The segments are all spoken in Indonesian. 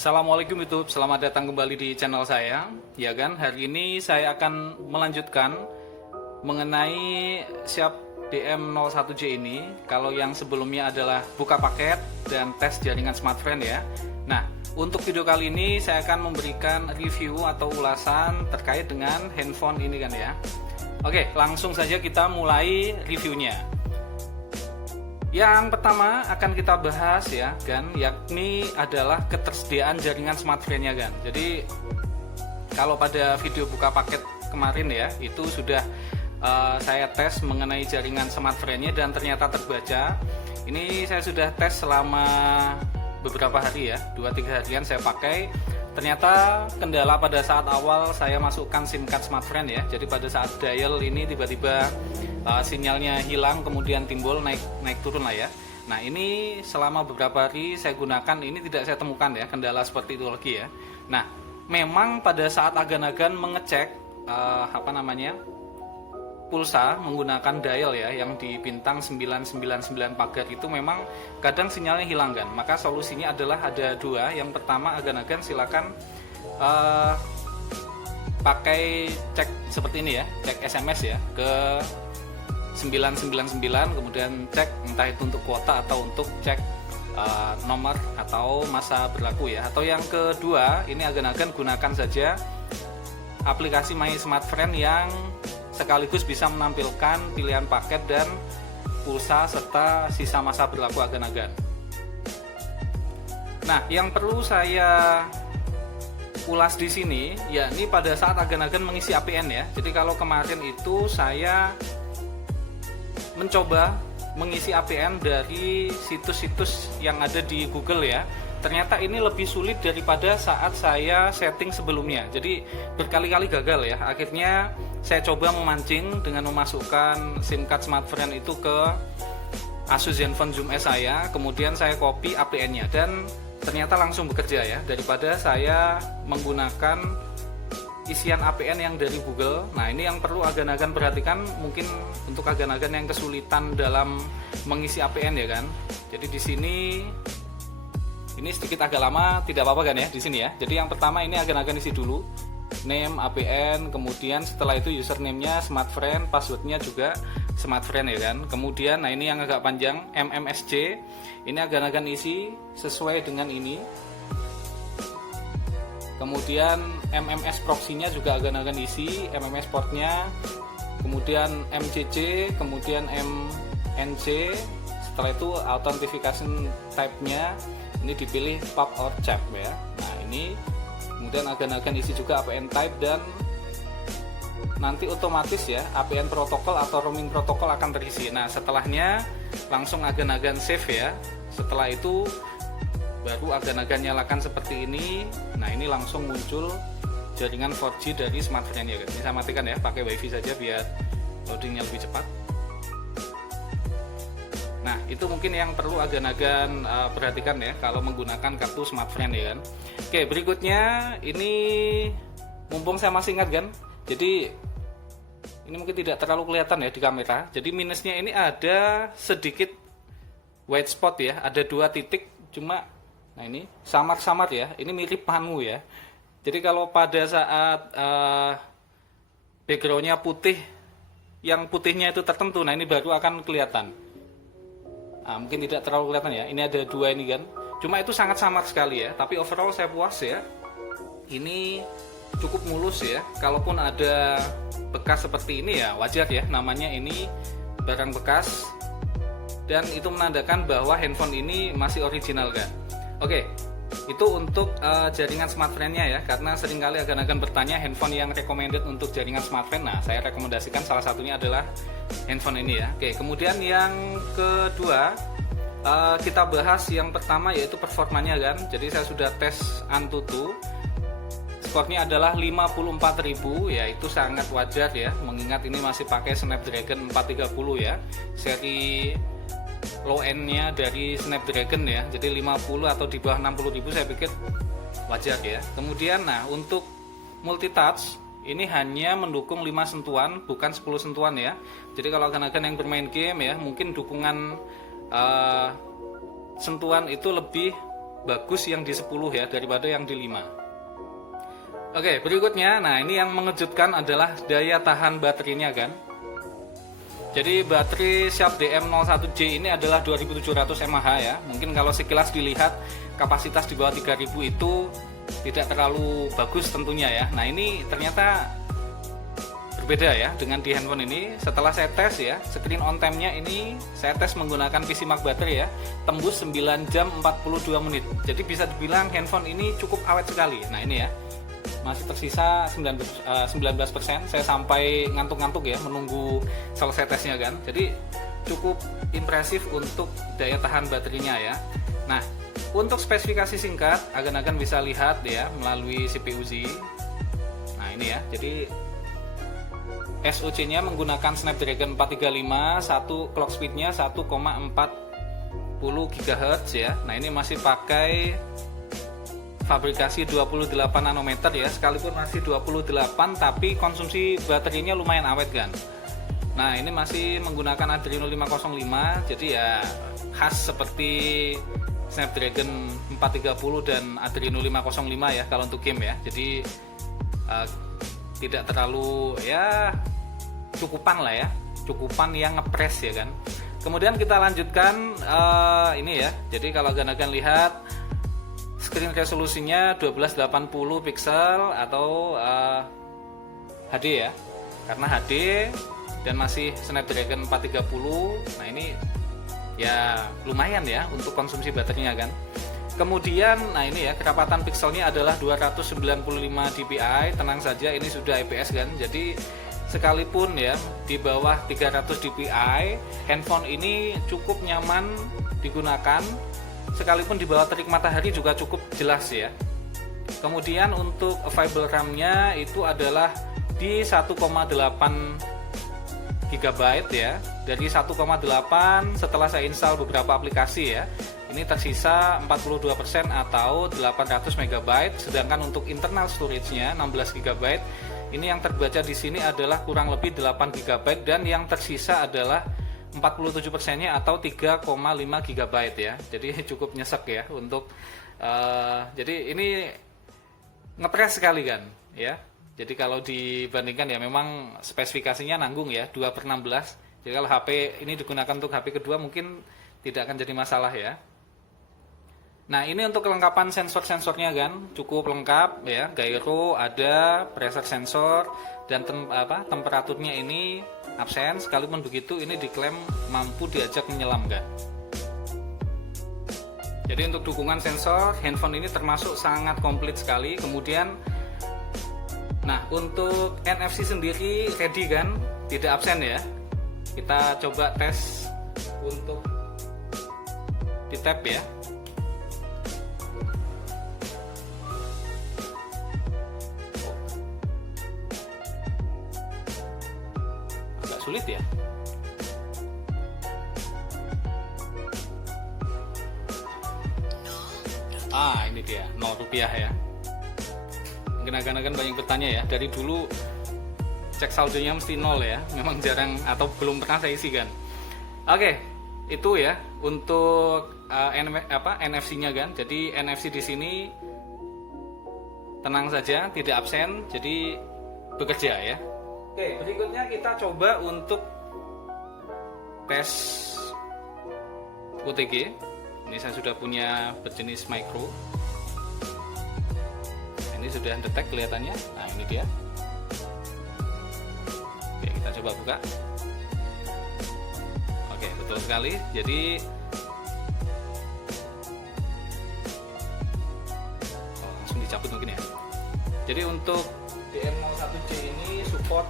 Assalamualaikum YouTube, selamat datang kembali di channel saya. Ya kan, hari ini saya akan melanjutkan mengenai Sharp DM01J ini. Kalau yang sebelumnya adalah buka paket dan tes jaringan smartphone ya. Nah, untuk video kali ini saya akan memberikan review atau ulasan terkait dengan handphone ini kan ya. Oke, langsung saja kita mulai reviewnya. Yang pertama akan kita bahas ya kan, yakni adalah ketersediaan jaringan smartphone-nya kan. Jadi kalau pada video buka paket kemarin ya, itu sudah saya tes mengenai jaringan smartphone-nya dan ternyata terbaca. Ini saya sudah tes selama beberapa hari ya, 2-3 harian saya pakai. Ternyata kendala pada saat awal saya masukkan SIM card smartphone ya. Jadi pada saat dial ini tiba-tiba sinyalnya hilang, kemudian timbul naik turun lah ya. Nah, ini selama beberapa hari saya gunakan, ini tidak saya temukan ya kendala seperti itu lagi ya. Nah, memang pada saat agan-agan mengecek pulsa menggunakan dial ya yang di bintang 999 pagar itu memang kadang sinyalnya hilang kan. Maka solusinya adalah ada dua. Yang pertama, agan-agan silakan pakai cek seperti ini ya, cek SMS ya ke 999, kemudian cek entah itu untuk kuota atau untuk cek nomor atau masa berlaku ya. Atau yang kedua, ini agan-agan gunakan saja aplikasi My Smartfren yang sekaligus bisa menampilkan pilihan paket dan pulsa serta sisa masa berlaku agan-agan. Nah, yang perlu saya ulas di sini yakni pada saat agan-agan mengisi APN ya. Jadi kalau kemarin itu saya mencoba mengisi APN dari situs-situs yang ada di Google ya. Ternyata ini lebih sulit daripada saat saya setting sebelumnya. Jadi berkali-kali gagal ya. Akhirnya saya coba memancing dengan memasukkan SIM card smartphone itu ke Asus Zenfone Zoom S saya. Kemudian saya copy APN-nya dan ternyata langsung bekerja ya. Daripada saya menggunakan isian APN yang dari Google. Nah, ini yang perlu agan-agan perhatikan, mungkin untuk agan-agan yang kesulitan dalam mengisi APN ya kan. Jadi di sini ini sedikit agak lama, tidak apa-apa kan ya di sini ya. Jadi yang pertama ini agan-agan isi dulu name APN, kemudian setelah itu username-nya smartphone, password-nya juga smartphone ya kan. Kemudian nah ini yang agak panjang MMSC. Ini agan-agan isi sesuai dengan ini. Kemudian MMS proxy-nya juga agan-agan isi, MMS port-nya, kemudian MCC, kemudian MNC. Setelah itu authentication type-nya ini dipilih pub or chat ya. Nah, ini kemudian agan-agan isi juga APN type dan nanti otomatis ya APN protokol atau roaming protokol akan terisi. Nah, setelahnya langsung agan-agan save ya. Setelah itu baru agan-agan nyalakan seperti ini. Nah, ini langsung muncul jaringan 4G dari smartphone ya guys. Ini saya matikan ya, pakai wifi saja biar loadingnya lebih cepat. Nah, itu mungkin yang perlu agan-agan perhatikan ya kalau menggunakan kartu smartphone ya kan. Oke, berikutnya ini mumpung saya masih ingat kan. Jadi ini mungkin tidak terlalu kelihatan ya di kamera. Jadi minusnya ini ada sedikit white spot ya, ada 2 titik cuma. Nah, ini samar-samar ya, ini mirip panu ya. Jadi kalau pada saat backgroundnya putih, yang putihnya itu tertentu, nah ini baru akan kelihatan. Nah, mungkin tidak terlalu kelihatan ya, ini ada 2 ini kan. Cuma itu sangat samar sekali ya, tapi overall saya puas ya. Ini cukup mulus ya, kalaupun ada bekas seperti ini ya wajar ya, namanya ini barang bekas. Dan itu menandakan bahwa handphone ini masih original kan. Oke, itu untuk jaringan smartphone-nya ya, karena seringkali agan-agan bertanya handphone yang recommended untuk jaringan smartphone. Nah, saya rekomendasikan salah satunya adalah handphone ini ya. Oke, kemudian yang kedua kita bahas yang pertama yaitu performanya kan. Jadi saya sudah tes Antutu. Skornya adalah 54.000 ya, itu sangat wajar ya, mengingat ini masih pakai Snapdragon 430 ya, seri low end-nya dari Snapdragon ya. Jadi 50 atau di bawah 60.000 saya pikir wajar ya. Kemudian nah, untuk multitouch ini hanya mendukung 5 sentuhan bukan 10 sentuhan ya. Jadi kalau akan-akan yang bermain game ya, mungkin dukungan sentuhan itu lebih bagus yang di 10 ya daripada yang di 5. Oke, berikutnya, nah ini yang mengejutkan adalah daya tahan baterainya kan. Jadi baterai Sharp DM01J ini adalah 2700 mAh ya. Mungkin kalau sekilas dilihat kapasitas di bawah 3000 itu tidak terlalu bagus tentunya ya. Nah ini ternyata berbeda ya dengan di handphone ini. Setelah saya tes ya, screen on time-nya ini saya tes menggunakan PC Mark baterai ya, tembus 9 jam 42 menit. Jadi bisa dibilang handphone ini cukup awet sekali. Nah ini ya, masih tersisa 19%. Saya sampai ngantuk-ngantuk ya menunggu selesai tesnya kan. Jadi cukup impresif untuk daya tahan baterainya ya. Nah, untuk spesifikasi singkat, agan-agan bisa lihat ya melalui CPU Z. Nah ini ya, jadi SoC-nya menggunakan Snapdragon 435, satu clock speed-nya 1,40 GHz ya. Nah ini masih pakai fabrikasi 28 nanometer ya, sekalipun masih 28 tapi konsumsi baterainya lumayan awet kan. Nah ini masih menggunakan Adreno 505, jadi ya khas seperti Snapdragon 430 dan Adreno 505 ya kalau untuk game ya. Jadi tidak terlalu ya, cukupan lah ya, cukupan yang ngepres ya kan. Kemudian kita lanjutkan ini ya. Jadi kalau agan-agan lihat screen resolusinya 1280 pixel atau HD ya, karena HD dan masih Snapdragon 430. Nah ini ya lumayan ya untuk konsumsi baterainya kan. Kemudian nah ini ya, kerapatan pixelnya adalah 295 dpi. Tenang saja, ini sudah IPS kan. Jadi sekalipun ya di bawah 300 dpi, handphone ini cukup nyaman digunakan. Sekalipun di bawah terik matahari juga cukup jelas ya. Kemudian untuk available RAM-nya itu adalah di 1,8 GB ya. Dari 1,8 setelah saya install beberapa aplikasi ya, ini tersisa 42% atau 800 MB. Sedangkan untuk internal storage-nya 16 GB. Ini yang terbaca di sini adalah kurang lebih 8 GB dan yang tersisa adalah 47%-nya atau 3,5 GB ya. Jadi cukup nyesek ya untuk jadi ini ngepres sekali kan ya. Jadi kalau dibandingkan ya memang spesifikasinya nanggung ya, 2/16. Jadi kalau HP ini digunakan untuk HP kedua mungkin tidak akan jadi masalah ya. Nah ini untuk kelengkapan sensor-sensornya kan cukup lengkap ya, gyro ada, pressure sensor dan temperaturnya ini absen. Sekalipun begitu ini diklaim mampu diajak menyelam kan. Jadi untuk dukungan sensor handphone ini termasuk sangat komplit sekali. Kemudian nah untuk NFC sendiri ready kan, tidak absen ya. Kita coba tes untuk di tap ya. Sulit ya. Ini dia Rp0 ya. Mungkin akan banyak bertanya ya, dari dulu cek saldonya mesti 0 ya, memang jarang atau belum pernah saya isi kan. Oke, itu ya untuk NFC-nya kan. Jadi NFC di sini tenang saja, tidak absen, jadi bekerja ya. Oke, berikutnya kita coba untuk tes OTG. Ini saya sudah punya berjenis micro. Ini sudah detect kelihatannya. Nah ini dia. Oke, kita coba buka. Oke, betul sekali. Jadi langsung dicabut mungkin ya. Jadi untuk DM01J ini support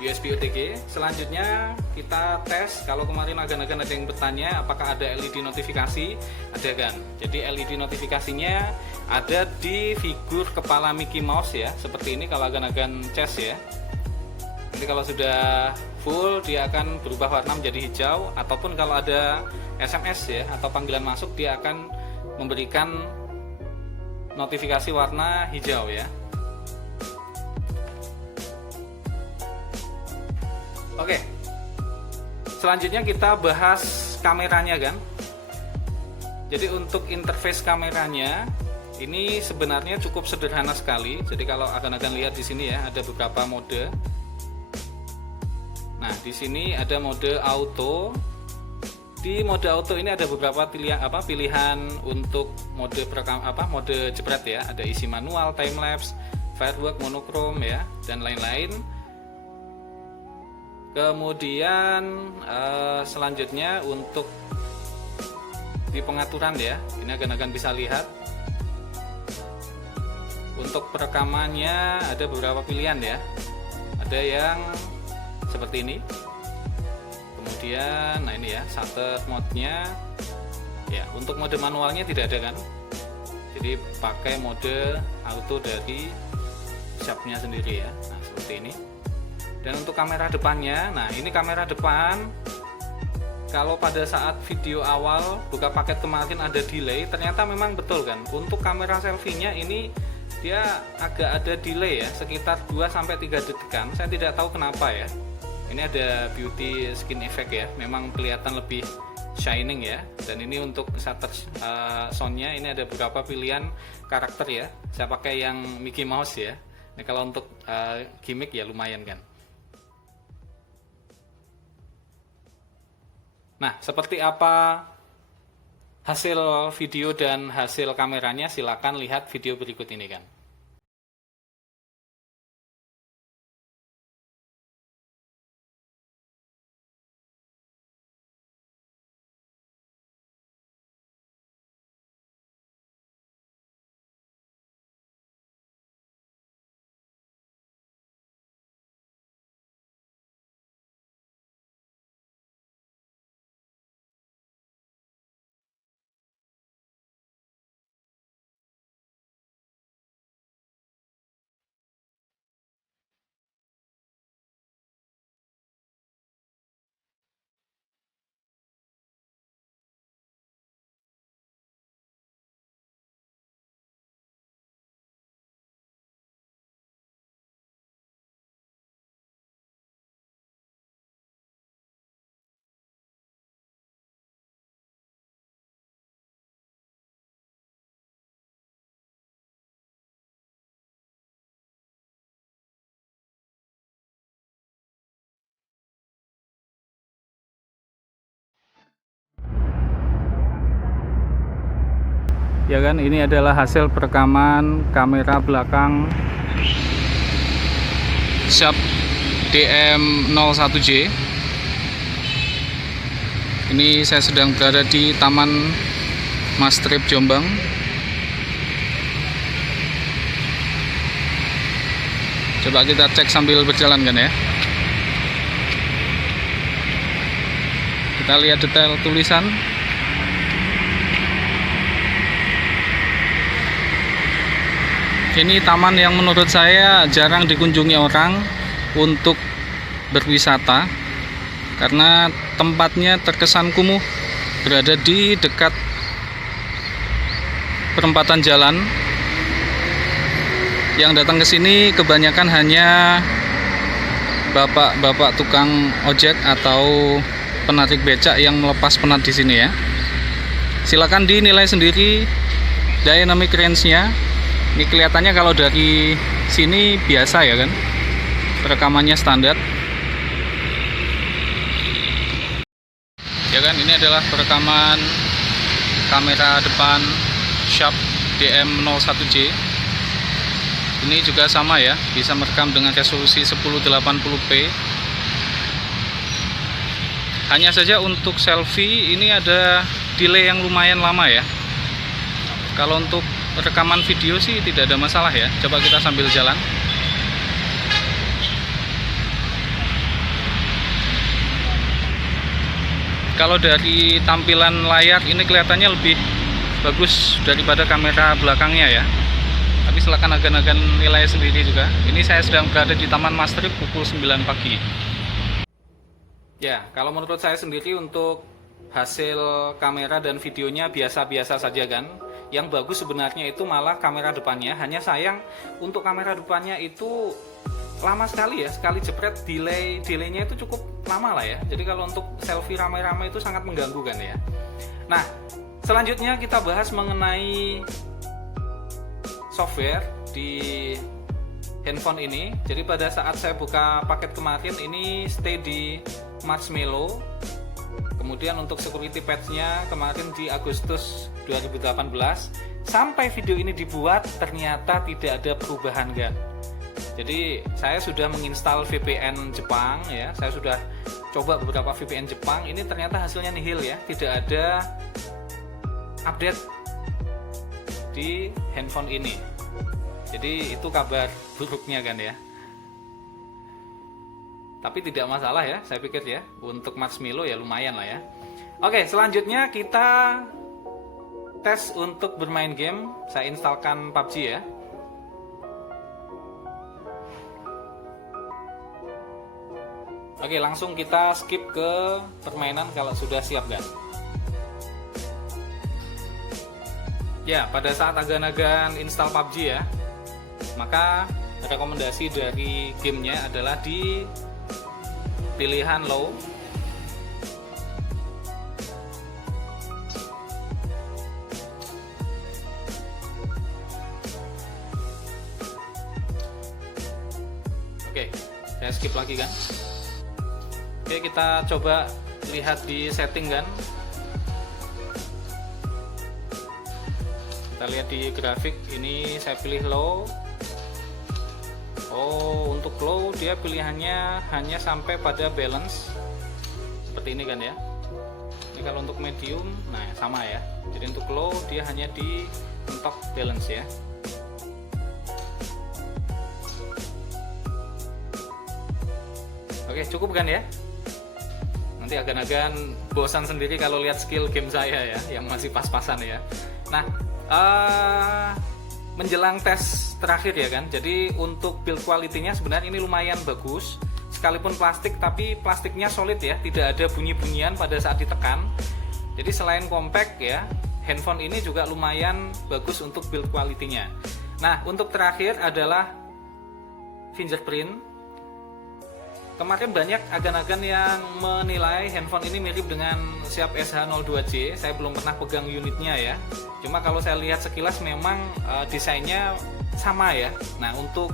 USB OTG. Selanjutnya kita tes, kalau kemarin agan-agan ada yang bertanya apakah ada LED notifikasi, ada kan. Jadi LED notifikasinya ada di figur kepala Mickey Mouse ya, seperti ini kalau agan-agan cas ya. Nanti kalau sudah full dia akan berubah warna menjadi hijau, ataupun kalau ada SMS ya atau panggilan masuk dia akan memberikan notifikasi warna hijau ya. Oke, selanjutnya kita bahas kameranya kan. Jadi untuk interface kameranya ini sebenarnya cukup sederhana sekali. Jadi kalau akan lihat di sini ya, ada beberapa mode. Nah, di sini ada mode auto. Di mode auto ini ada beberapa pilihan untuk mode mode jepret ya. Ada isi manual, time lapse, firework, monochrome ya, dan lain-lain. Kemudian selanjutnya untuk di pengaturan ya, ini akan bisa lihat untuk perekamannya ada beberapa pilihan ya. Ada yang seperti ini, kemudian nah ini ya shutter mode-nya ya. Untuk mode manualnya tidak ada kan, jadi pakai mode auto dari Sharp-nya sendiri ya. Nah seperti ini. Dan untuk kamera depannya, nah ini kamera depan. Kalau pada saat video awal buka paket kemarin ada delay, ternyata memang betul kan. Untuk kamera selfie-nya ini dia agak ada delay ya, sekitar 2-3 detikan. Saya tidak tahu kenapa ya. Ini ada beauty skin effect ya, memang kelihatan lebih shining ya. Dan ini untuk shutter sound-nya ini ada beberapa pilihan karakter ya. Saya pakai yang Mickey Mouse ya. Ini kalau untuk gimmick ya lumayan kan. Nah, seperti apa hasil video dan hasil kameranya, silakan lihat video berikut ini kan. Ya kan, ini adalah hasil perekaman kamera belakang Sharp DM01J. Ini saya sedang berada di Taman Mas Trip Jombang. Coba kita cek sambil berjalan kan ya. Kita lihat detail tulisan. Ini taman yang menurut saya jarang dikunjungi orang untuk berwisata karena tempatnya terkesan kumuh, berada di dekat perempatan jalan. Yang datang ke sini kebanyakan hanya bapak-bapak tukang ojek atau penarik becak yang melepas penat di sini ya. Silakan dinilai sendiri dynamic range-nya. Ini kelihatannya kalau dari sini biasa ya kan, perekamannya standar ya kan. Ini adalah perekaman kamera depan Sharp DM01J. Ini juga sama ya, bisa merekam dengan resolusi 1080p. Hanya saja untuk selfie ini ada delay yang lumayan lama ya. Kalau untuk rekaman video sih tidak ada masalah ya. Coba kita sambil jalan. Kalau dari tampilan layar ini kelihatannya lebih bagus daripada kamera belakangnya ya. Tapi silakan agan-agan nilai sendiri juga. Ini saya sedang berada di Taman Mas Trip pukul 9 pagi. Ya, kalau menurut saya sendiri untuk hasil kamera dan videonya biasa-biasa saja kan. Yang bagus sebenarnya itu malah kamera depannya. Hanya sayang untuk kamera depannya itu lama sekali ya. Sekali jepret delaynya itu cukup lama lah ya. Jadi kalau untuk selfie rame-rame itu sangat mengganggu kan ya. Nah, Selanjutnya kita bahas mengenai software di handphone ini. Jadi pada saat saya buka paket kemarin ini stay di Marshmallow. Kemudian untuk security patch-nya kemarin di Agustus 2018. Sampai video ini dibuat ternyata tidak ada perubahan kan. Jadi saya sudah menginstal VPN Jepang ya. Saya sudah coba beberapa VPN Jepang. Ini ternyata hasilnya nihil ya. Tidak ada update di handphone ini. Jadi itu kabar buruknya kan ya. Tapi tidak masalah ya, saya pikir ya. Untuk Marshmallow ya lumayan lah ya. Oke, selanjutnya kita tes untuk bermain game. Saya instalkan PUBG ya. Oke, langsung kita skip ke permainan kalau sudah siap kan. Ya, pada saat agan-agan install PUBG ya, maka rekomendasi dari gamenya adalah di pilihan low. Oke, saya skip lagi kan. Oke, kita coba lihat di setting kan. Kita lihat di grafik, ini saya pilih low. Oh, untuk low dia pilihannya hanya sampai pada balance seperti ini kan ya. Ini kalau untuk medium, nah sama ya. Jadi untuk low dia hanya di mentok balance ya. Oke, cukup kan ya. Nanti agan-agan bosan sendiri kalau lihat skill game saya ya, yang masih pas-pasan ya. Nah, menjelang tes terakhir ya kan, jadi untuk build quality-nya sebenarnya ini lumayan bagus, sekalipun plastik tapi plastiknya solid ya, tidak ada bunyi-bunyian pada saat ditekan. Jadi selain compact ya, handphone ini juga lumayan bagus untuk build quality-nya. Nah, untuk terakhir adalah fingerprint. Kemarin banyak agan-agan yang menilai handphone ini mirip dengan Xiaomi SH02J. Saya belum pernah pegang unitnya ya. Cuma kalau saya lihat sekilas memang desainnya sama ya. Nah, untuk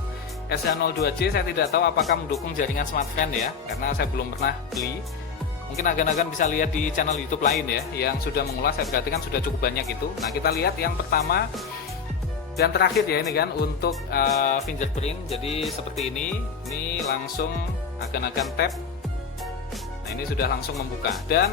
SH02J saya tidak tahu apakah mendukung jaringan smartphone ya, karena saya belum pernah beli. Mungkin agan-agan bisa lihat di channel YouTube lain ya, yang sudah mengulas. Saya perhatikan sudah cukup banyak itu. Nah, kita lihat yang pertama dan terakhir ya ini kan untuk fingerprint. Jadi seperti ini langsung akan tap. Nah, ini sudah langsung membuka. Dan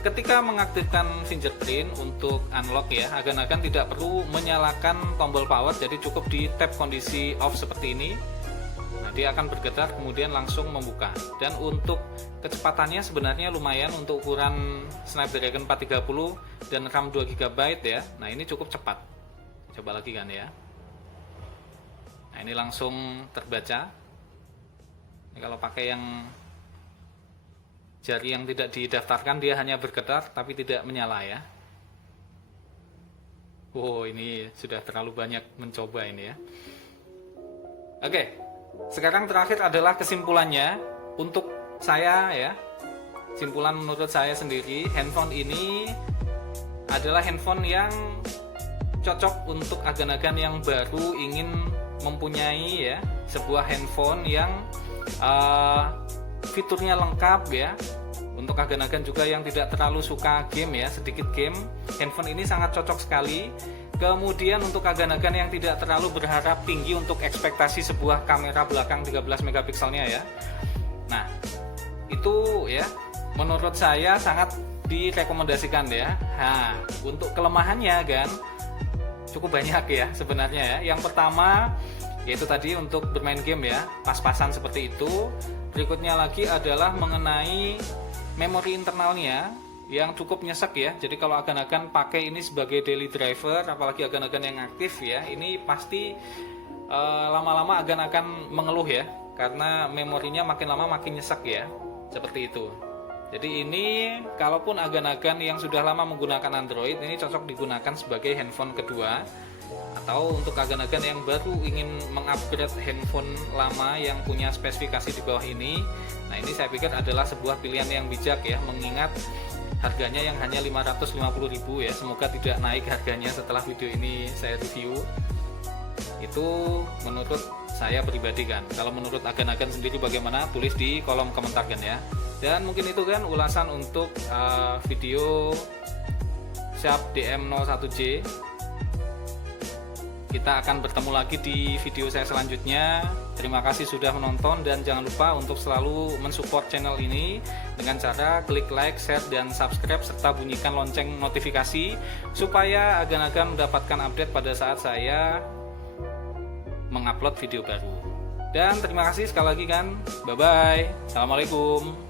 ketika mengaktifkan fingerprint untuk unlock ya, akan tidak perlu menyalakan tombol power, jadi cukup di tap kondisi off seperti ini. Nah, dia akan bergetar kemudian langsung membuka. Dan untuk kecepatannya sebenarnya lumayan untuk ukuran Snapdragon 430 dan RAM 2 GB ya. Nah, ini cukup cepat. Coba lagi kan ya. Nah, ini langsung terbaca. Ini kalau pakai yang jari yang tidak didaftarkan, dia hanya bergetar tapi tidak menyala ya. Wow, ini sudah terlalu banyak mencoba ini ya. Oke, sekarang terakhir adalah kesimpulannya untuk saya ya. Simpulan menurut saya sendiri, handphone ini adalah handphone yang cocok untuk agan-agan yang baru ingin mempunyai ya sebuah handphone yang fiturnya lengkap ya. Untuk agan-agan juga yang tidak terlalu suka game ya, sedikit game, handphone ini sangat cocok sekali. Kemudian untuk agan-agan yang tidak terlalu berharap tinggi untuk ekspektasi sebuah kamera belakang 13 megapikselnya ya. Nah, itu ya menurut saya sangat direkomendasikan ya. Nah, untuk kelemahannya kan cukup banyak ya sebenarnya ya. Yang pertama yaitu tadi untuk bermain game ya, pas-pasan seperti itu. Berikutnya lagi adalah mengenai memori internalnya yang cukup nyesek ya. Jadi kalau agan-agan pakai ini sebagai daily driver, apalagi agan-agan yang aktif ya, ini pasti lama-lama agan-akan mengeluh ya, karena memorinya makin lama makin nyesek ya, seperti itu. Jadi ini kalaupun agan-agan yang sudah lama menggunakan Android, ini cocok digunakan sebagai handphone kedua. Atau untuk agan-agan yang baru ingin mengupgrade handphone lama yang punya spesifikasi di bawah ini, nah ini saya pikir adalah sebuah pilihan yang bijak ya, mengingat harganya yang hanya 550.000 ya. Semoga tidak naik harganya setelah video ini saya review. Itu menurut saya pribadi kan. Kalau menurut agan-agan sendiri bagaimana, tulis di kolom komentar kan ya. Dan mungkin itu kan ulasan untuk video Sharp DM01J. Kita akan bertemu lagi di video saya selanjutnya. Terima kasih sudah menonton dan jangan lupa untuk selalu mensupport channel ini dengan cara klik like, share, dan subscribe serta bunyikan lonceng notifikasi supaya agan-agan mendapatkan update pada saat saya mengupload video baru. Dan terima kasih sekali lagi kan. Bye bye. Assalamualaikum.